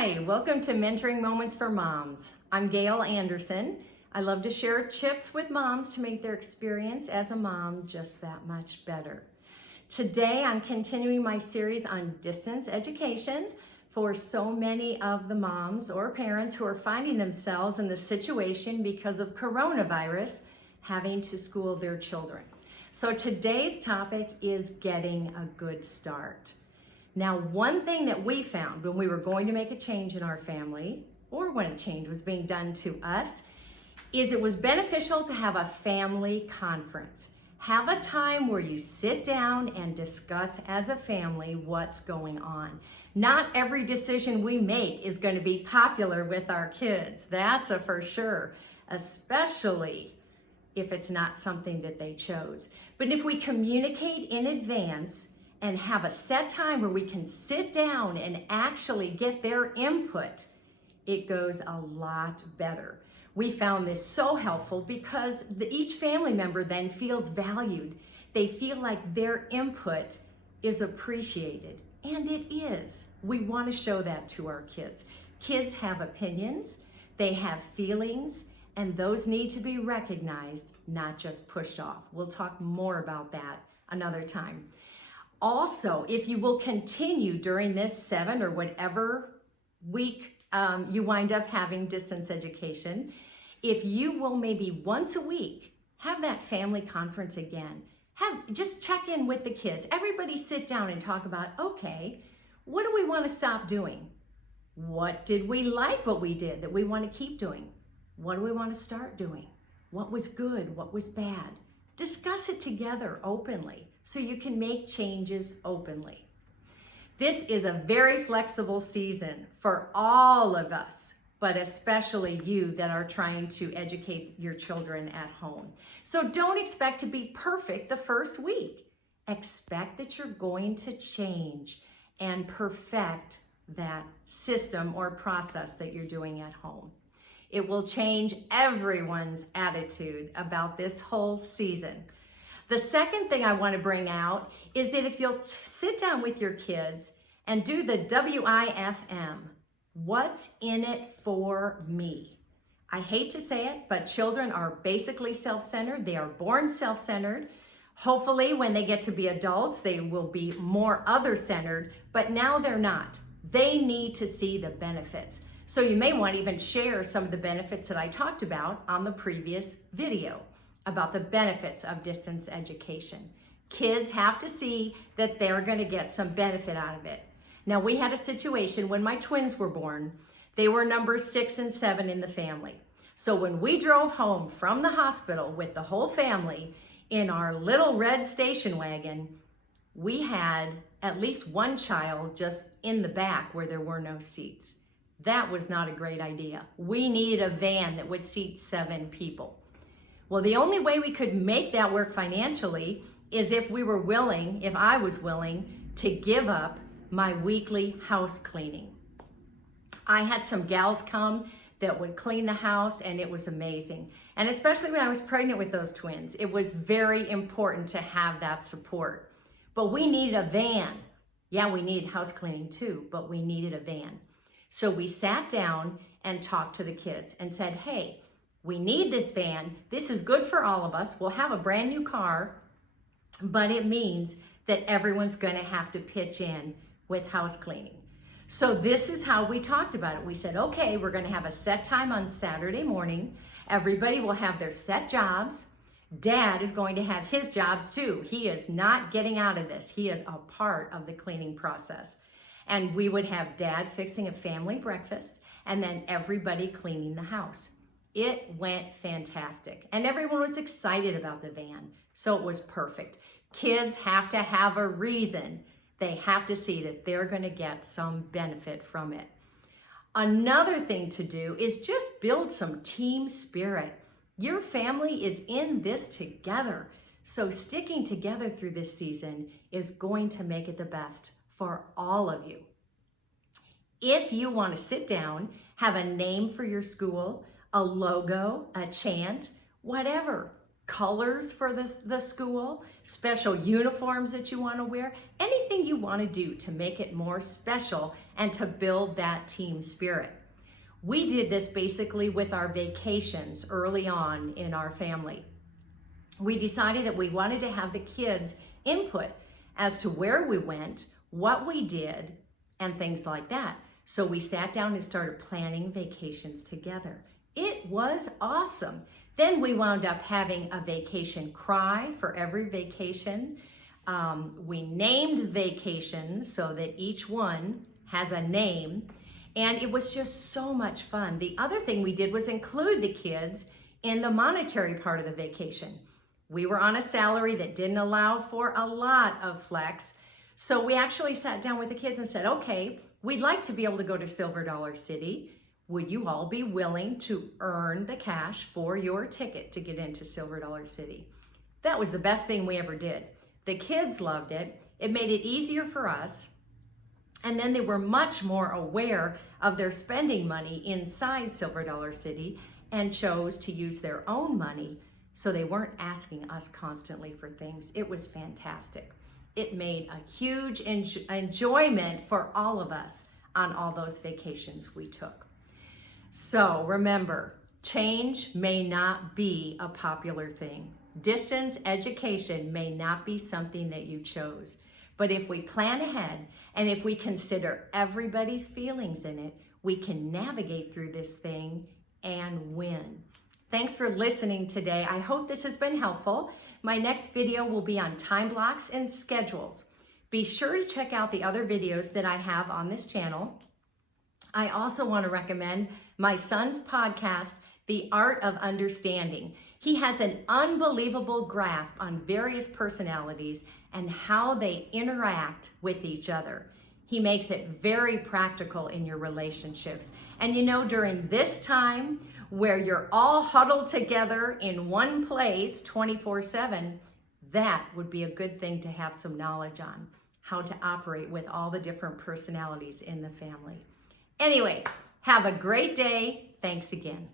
Hi, welcome to Mentoring Moments for Moms. I'm Gail Anderson. I love to share tips with moms to make their experience as a mom just that much better. Today, I'm continuing my series on distance education for so many of the moms or parents who are finding themselves in the situation because of coronavirus having to school their children. So today's topic is getting a good start. Now, one thing that we found when we were going to make a change in our family, or when a change was being done to us, is it was beneficial to have a family conference. Have a time where you sit down and discuss as a family what's going on. Not every decision we make is going to be popular with our kids. That's a for sure, especially if it's not something that they chose. But if we communicate in advance and have a set time where we can sit down and actually get their input, it goes a lot better. We found this so helpful because each family member then feels valued. They feel like their input is appreciated, and it is. We want to show that to our kids. Kids have opinions, they have feelings, and those need to be recognized, not just pushed off. We'll talk more about that another time. Also, if you will continue during this 7 or whatever week you wind up having distance education, if you will maybe once a week have that family conference again, just check in with the kids. Everybody sit down and talk about, okay, what do we want to stop doing? What did we like what we did that we want to keep doing? What do we want to start doing? What was good? What was bad? Discuss it together openly so you can make changes openly. This is a very flexible season for all of us, but especially you that are trying to educate your children at home. So don't expect to be perfect the first week. Expect that you're going to change and perfect that system or process that you're doing at home. It will change everyone's attitude about this whole season. The second thing I want to bring out is that if you'll sit down with your kids and do the WIFM, what's in it for me? I hate to say it, but children are basically self-centered. They are born self-centered. Hopefully, when they get to be adults, they will be more other-centered, but now they're not. They need to see the benefits. So you may want to even share some of the benefits that I talked about on the previous video about the benefits of distance education. Kids have to see that they're going to get some benefit out of it. Now, we had a situation when my twins were born. They were number 6 and 7 in the family. So when we drove home from the hospital with the whole family in our little red station wagon, we had at least one child just in the back where there were no seats. That was not a great idea. We needed a van that would seat 7 people. Well, the only way we could make that work financially is if I was willing to give up my weekly house cleaning. I had some gals come that would clean the house, and it was amazing. And especially when I was pregnant with those twins, it was very important to have that support. But we needed a van. Yeah, we needed house cleaning too, but we needed a van. So we sat down and talked to the kids and said, hey, we need this van. This is good for all of us. We'll have a brand new car, but it means that everyone's going to have to pitch in with house cleaning. So this is how we talked about it. We said, okay, we're going to have a set time on Saturday morning. Everybody will have their set jobs. Dad is going to have his jobs too. He is not getting out of this. He is a part of the cleaning process. And we would have Dad fixing a family breakfast and then everybody cleaning the house. It went fantastic. And everyone was excited about the van. So it was perfect. Kids have to have a reason. They have to see that they're going to get some benefit from it. Another thing to do is just build some team spirit. Your family is in this together. So sticking together through this season is going to make it the best for all of you. If you want to sit down, have a name for your school, a logo, a chant, whatever, colors for the school, special uniforms that you want to wear, anything you want to do to make it more special and to build that team spirit. We did this basically with our vacations early on in our family. We decided that we wanted to have the kids input as to where we went, what we did, and things like that. So we sat down and started planning vacations together. It was awesome. Then we wound up having a vacation cry for every vacation. We named vacations so that each one has a name, and it was just so much fun. The other thing we did was include the kids in the monetary part of the vacation. We were on a salary that didn't allow for a lot of flex, so we actually sat down with the kids and said, okay, we'd like to be able to go to Silver Dollar City. Would you all be willing to earn the cash for your ticket to get into Silver Dollar City? That was the best thing we ever did. The kids loved it. It made it easier for us. And then they were much more aware of their spending money inside Silver Dollar City and chose to use their own money, so they weren't asking us constantly for things. It was fantastic. It made a huge enjoyment for all of us on all those vacations we took. So remember, change may not be a popular thing. Distance education may not be something that you chose. But if we plan ahead and if we consider everybody's feelings in it, we can navigate through this thing and win. Thanks for listening today. I hope this has been helpful. My next video will be on time blocks and schedules. Be sure to check out the other videos that I have on this channel. I also want to recommend my son's podcast, The Art of Understanding. He has an unbelievable grasp on various personalities and how they interact with each other. He makes it very practical in your relationships. And you know, during this time where you're all huddled together in one place 24/7, that would be a good thing to have some knowledge on, how to operate with all the different personalities in the family. Anyway, have a great day. Thanks again.